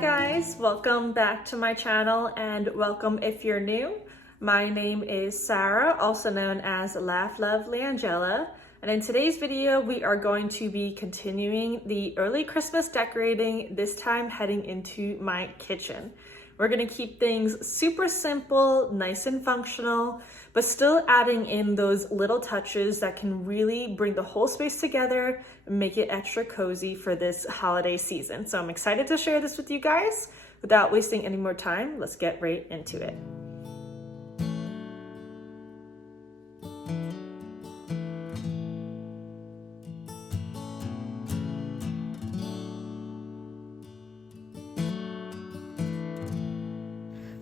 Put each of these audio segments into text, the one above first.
guys, welcome back to my channel and welcome if you're new. My name is Sarah, also known as Laugh Lovely Angela, and in today's video we are going to be continuing the early Christmas decorating, this time heading into my kitchen. We're going to keep things super simple, nice and functional, but still adding in those little touches that can really bring the whole space together and make it extra cozy for this holiday season. So I'm excited to share this with you guys. Without wasting any more time, let's get right into it.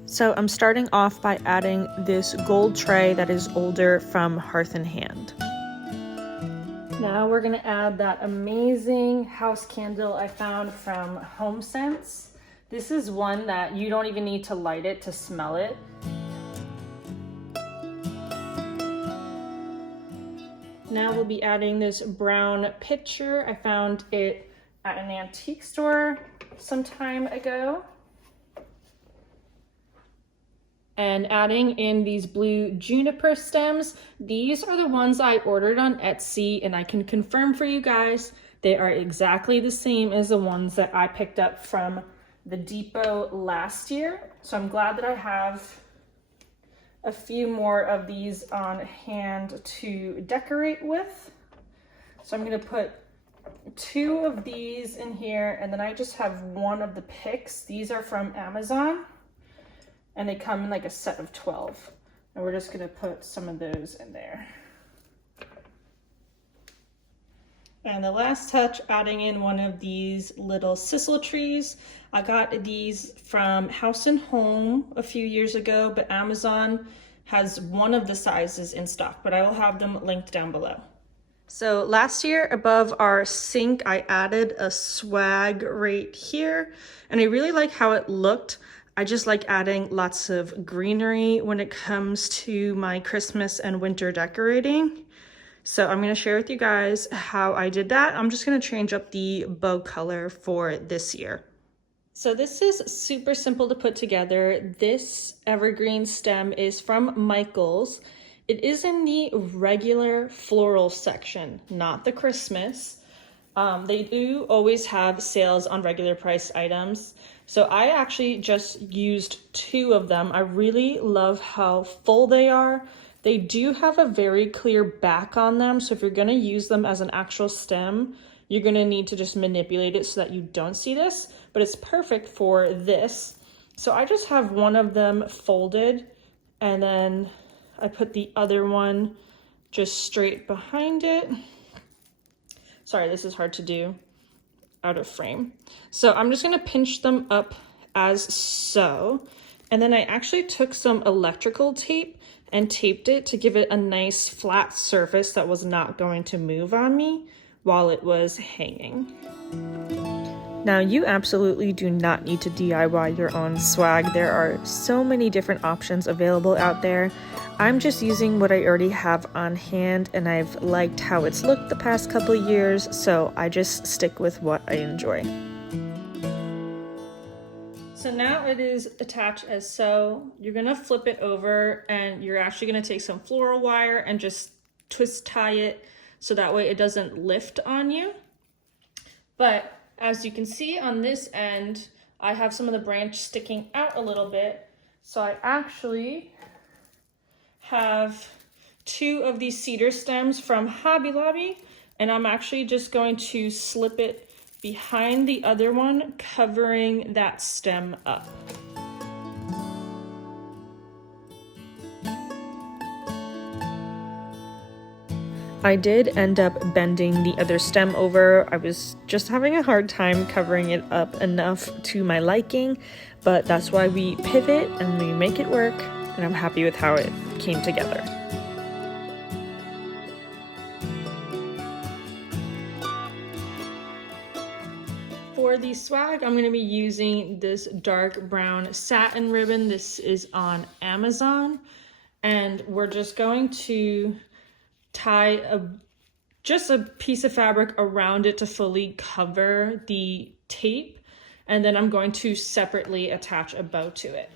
So I'm starting off by adding this gold tray that is older from Hearth and Hand. Now we're gonna add that amazing house candle I found from HomeSense. This is one that you don't even need to light it to smell it. Now we'll be adding this brown pitcher. I found it at an antique store some time ago. And adding in these blue juniper stems. These are the ones I ordered on Etsy, and I can confirm for you guys, they are exactly the same as the ones that I picked up from the depot last year. So I'm glad that I have a few more of these on hand to decorate with. So I'm gonna put 2 of these in here, and then I just have 1 of the picks. These are from Amazon. And they come in like a set of 12. And we're just gonna put some of those in there. And the last touch, adding in 1 of these little sisal trees. I got these from House and Home a few years ago, but Amazon has 1 of the sizes in stock, but I will have them linked down below. So last year above our sink, I added a swag right here, and I really like how it looked. I just like adding lots of greenery when it comes to my Christmas and winter decorating. So I'm gonna share with you guys how I did that. I'm just gonna change up the bow color for this year. So this is super simple to put together. This evergreen stem is from Michael's. It is in the regular floral section, not the Christmas. They do always have sales on regular price items. So I actually just used 2 of them. I really love how full they are. They do have a very clear back on them. So if you're gonna use them as an actual stem, you're gonna need to just manipulate it so that you don't see this, but it's perfect for this. So I just have 1 of them folded, and then I put the other one just straight behind it. Sorry, this is hard to do out of frame. So I'm just gonna pinch them up as so. And then I actually took some electrical tape and taped it to give it a nice flat surface that was not going to move on me while it was hanging. Now, you absolutely do not need to DIY your own swag. There are so many different options available out there. I'm just using what I already have on hand, and I've liked how it's looked the past couple of years, so I just stick with what I enjoy. So now it is attached as so. You're gonna flip it over, and you're actually gonna take some floral wire and just twist tie it so that way it doesn't lift on you. But as you can see on this end, I have some of the branch sticking out a little bit. So I actually have 2 of these cedar stems from Hobby Lobby, and I'm actually just going to slip it behind the other one, covering that stem up. I did end up bending the other stem over. I was just having a hard time covering it up enough to my liking, but that's why we pivot and we make it work, and I'm happy with how it came together. For the swag, I'm going to be using this dark brown satin ribbon. This is on Amazon, and we're just going to tie just a piece of fabric around it to fully cover the tape, And then I'm going to separately attach a bow to it.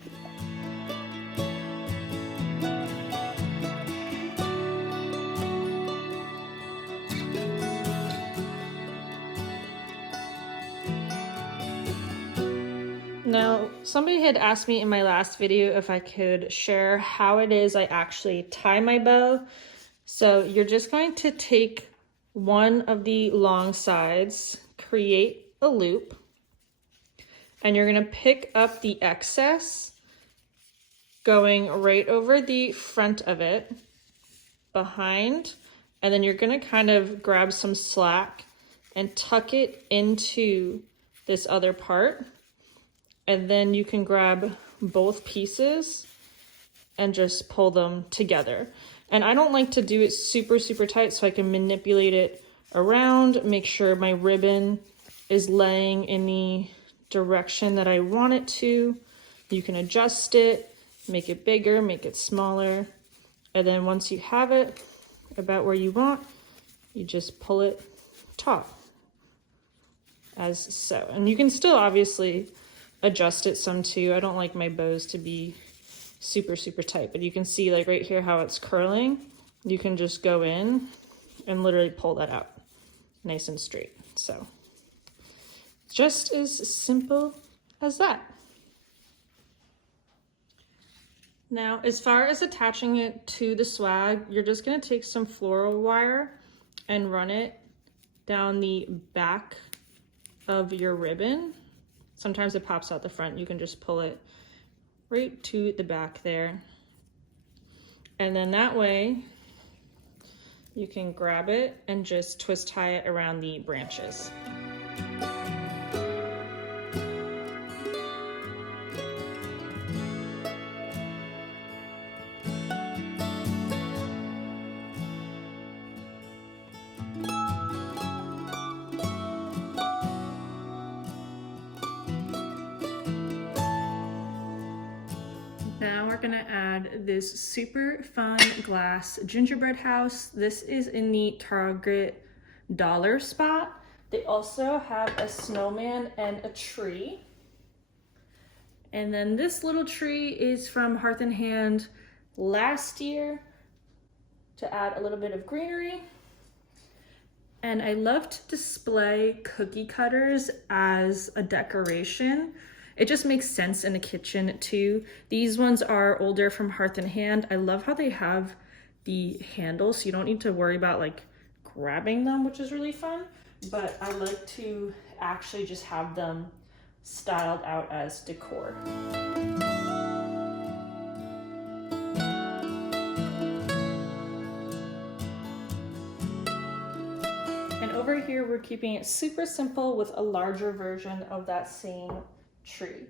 Now, somebody had asked me in my last video if I could share how it is I actually tie my bow. So you're just going to take one of the long sides, create a loop, and you're going to pick up the excess going right over the front of it, behind, and then you're going to kind of grab some slack and tuck it into this other part. And then you can grab both pieces and just pull them together. And I don't like to do it super, super tight so I can manipulate it around, make sure my ribbon is laying in the direction that I want it to. You can adjust it, make it bigger, make it smaller. And then once you have it about where you want, you just pull it taut, as so. And you can still obviously adjust it some too. I don't like my bows to be super, super tight, but you can see like right here how it's curling. You can just go in and literally pull that out nice and straight. So just as simple as that. Now, as far as attaching it to the swag, you're just gonna take some floral wire and run it down the back of your ribbon. Sometimes it pops out the front. You can just pull it right to the back there. And then that way you can grab it and just twist tie it around the branches. Now we're gonna add this super fun glass gingerbread house. This is in the Target dollar spot. They also have a snowman and a tree. And then this little tree is from Hearth and Hand last year to add a little bit of greenery. And I love to display cookie cutters as a decoration. It just makes sense in the kitchen too. These ones are older from Hearth and Hand. I love how they have the handle, so you don't need to worry about like grabbing them, which is really fun. But I like to actually just have them styled out as decor. And over here, we're keeping it super simple with a larger version of that same tree.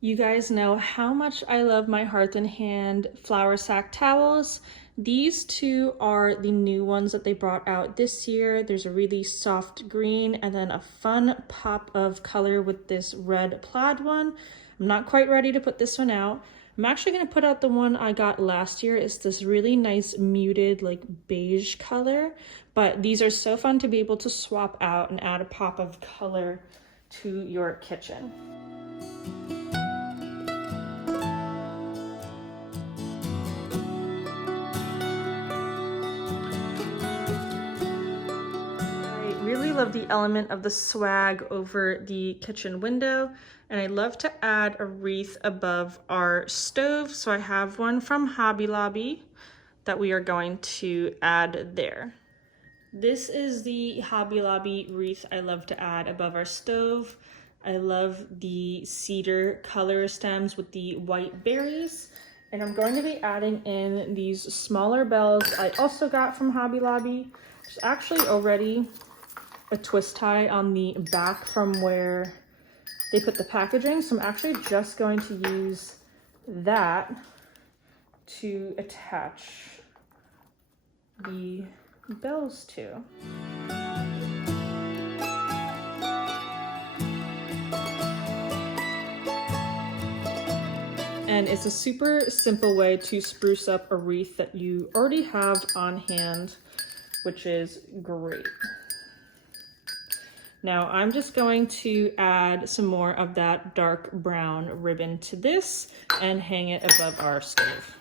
You guys know how much I love my Hearth and Hand flour sack towels. These two are the new ones that they brought out this year. There's a really soft green and then a fun pop of color with this red plaid one. I'm not quite ready to put this one out. I'm actually going to put out the one I got last year. It's this really nice muted like beige color, but these are so fun to be able to swap out and add a pop of color to your kitchen. I really love the element of the swag over the kitchen window, and I love to add a wreath above our stove. So I have one from Hobby Lobby that we are going to add there. This is the Hobby Lobby wreath I love to add above our stove. I love the cedar color stems with the white berries. And I'm going to be adding in these smaller bells I also got from Hobby Lobby. There's actually already a twist tie on the back from where they put the packaging. So I'm actually just going to use that to attach the bells to. And it's a super simple way to spruce up a wreath that you already have on hand, which is great. Now I'm just going to add some more of that dark brown ribbon to this and hang it above our stove.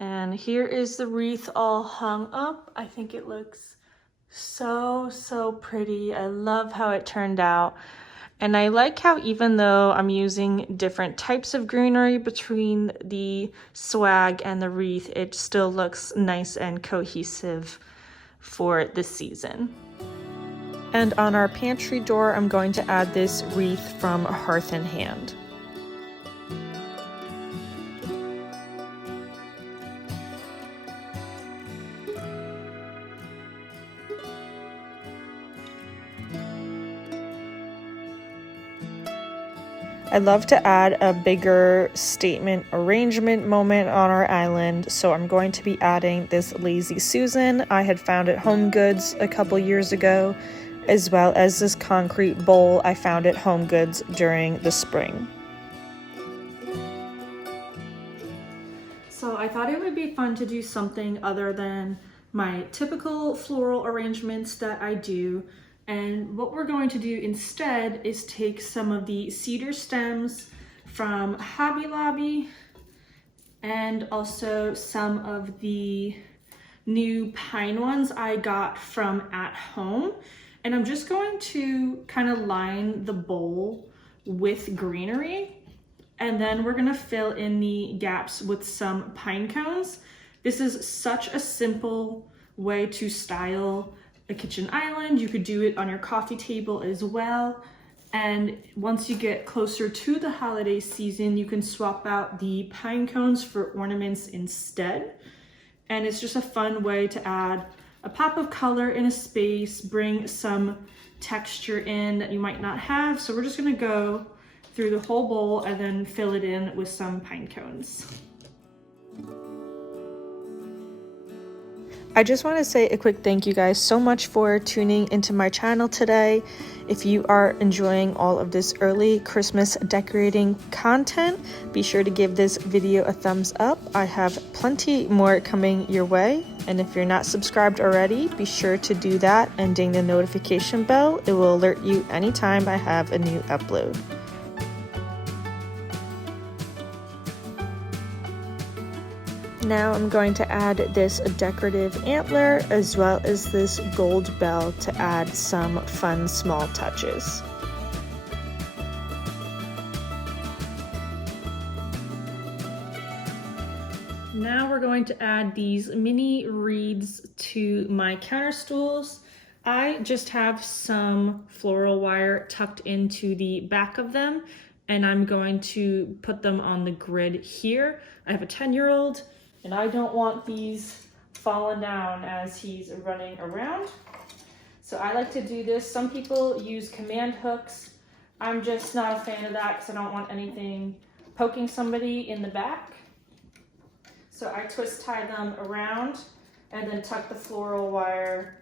And here is the wreath all hung up. I think it looks so pretty. I love how it turned out. And I like how even though I'm using different types of greenery between the swag and the wreath, it still looks nice and cohesive for the season. And on our pantry door, I'm going to add this wreath from Hearth and Hand. I'd love to add a bigger statement arrangement moment on our island, so I'm going to be adding this Lazy Susan I had found at Home Goods a couple years ago, as well as this concrete bowl I found at Home Goods during the spring. So I thought it would be fun to do something other than my typical floral arrangements that I do. And what we're going to do instead is take some of the cedar stems from Hobby Lobby and also some of the new pine ones I got from At Home. And I'm just going to kind of line the bowl with greenery. And then we're gonna fill in the gaps with some pine cones. This is such a simple way to style a kitchen island. You could do it on your coffee table as well. And once you get closer to the holiday season, you can swap out the pine cones for ornaments instead. And it's just a fun way to add a pop of color in a space, bring some texture in that you might not have. So we're just gonna go through the whole bowl and then fill it in with some pine cones. I just want to say a quick thank you guys so much for tuning into my channel today. If you are enjoying all of this early Christmas decorating content, be sure to give this video a thumbs up. I have plenty more coming your way. And if you're not subscribed already, be sure to do that and ding the notification bell. It will alert you anytime I have a new upload. Now I'm going to add this decorative antler as well as this gold bell to add some fun small touches. Now we're going to add these mini wreaths to my counter stools. I just have some floral wire tucked into the back of them, and I'm going to put them on the grid here. I have a 10-year-old. And I don't want these falling down as he's running around. So I like to do this. Some people use command hooks. I'm just not a fan of that because I don't want anything poking somebody in the back. So I twist tie them around and then tuck the floral wire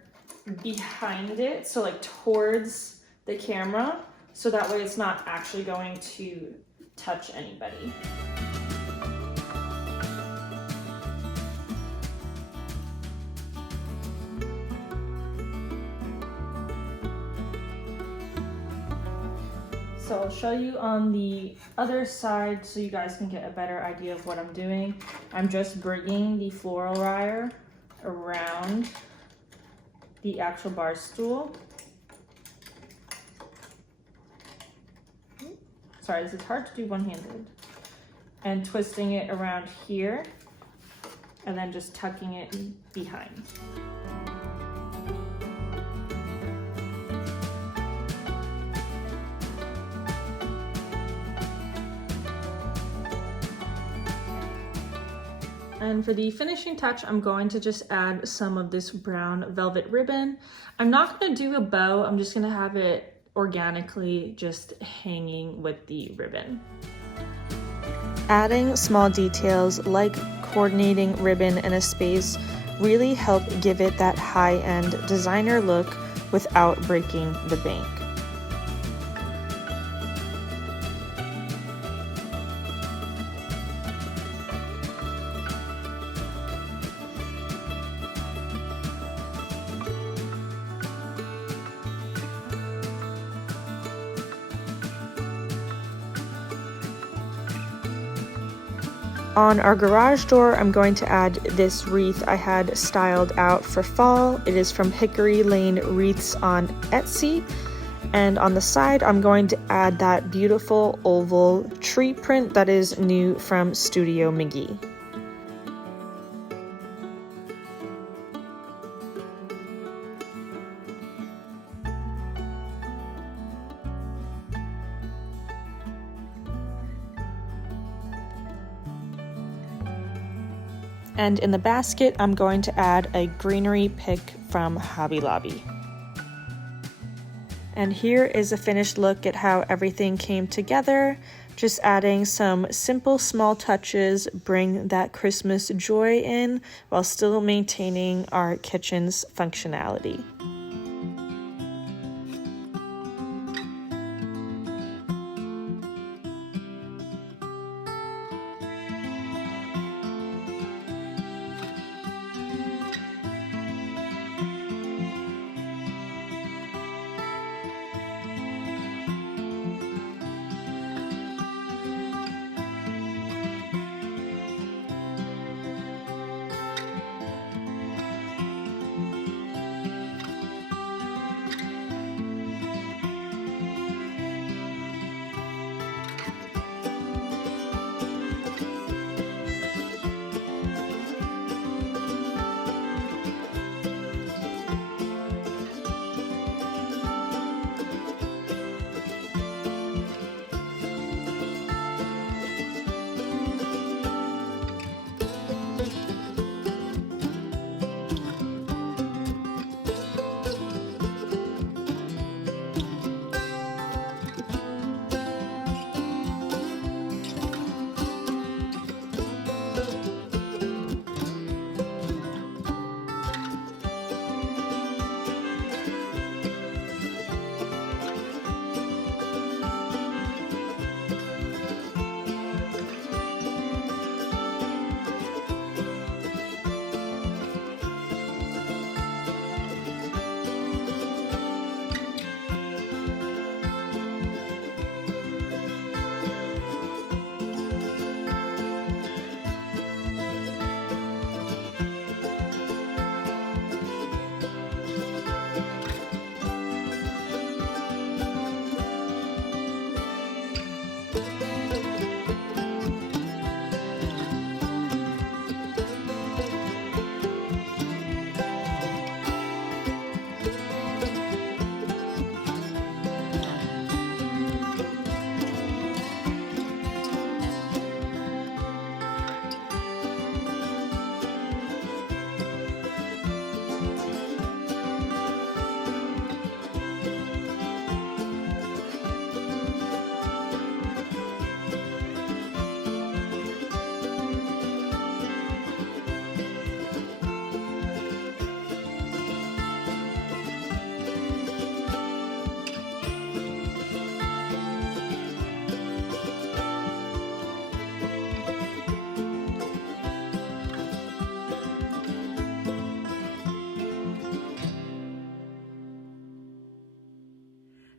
behind it, so like towards the camera, so that way it's not actually going to touch anybody. So I'll show you on the other side so you guys can get a better idea of what I'm doing. I'm just bringing the floral wire around the actual bar stool. Sorry, this is hard to do one-handed. And twisting it around here and then just tucking it behind. And for the finishing touch, I'm going to just add some of this brown velvet ribbon. I'm not going to do a bow, I'm just going to have it organically just hanging with the ribbon. Adding small details like coordinating ribbon in a space really help give it that high-end designer look without breaking the bank. On our garage door, I'm going to add this wreath I had styled out for fall. It is from Hickory Lane Wreaths on Etsy. And on the side, I'm going to add that beautiful oval tree print that is new from Studio McGee. And in the basket, I'm going to add a Greenery pick from Hobby Lobby. And here is a finished look at how everything came together. Just adding some simple small touches, bring that Christmas joy in while still maintaining our kitchen's functionality.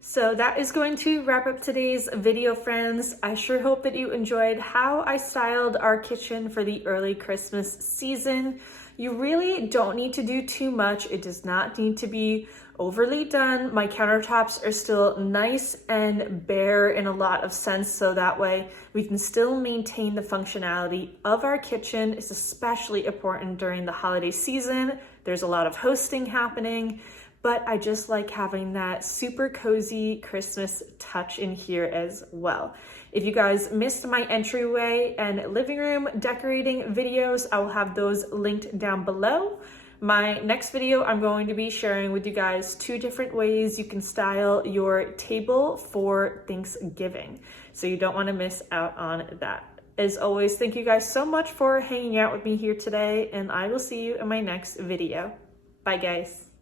So that is going to wrap up today's video, friends. I sure hope that you enjoyed how I styled our kitchen for the early Christmas season. You really don't need to do too much. It does not need to be overly done. My countertops are still nice and bare in a lot of sense, so that way we can still maintain the functionality of our kitchen. It's especially important during the holiday season. There's a lot of hosting happening, but I just like having that super cozy Christmas touch in here as well. If you guys missed my entryway and living room decorating videos, I will have those linked down below. My next video, I'm going to be sharing with you guys 2 different ways you can style your table for Thanksgiving. So you don't want to miss out on that. As always, thank you guys so much for hanging out with me here today, and I will see you in my next video. Bye, guys.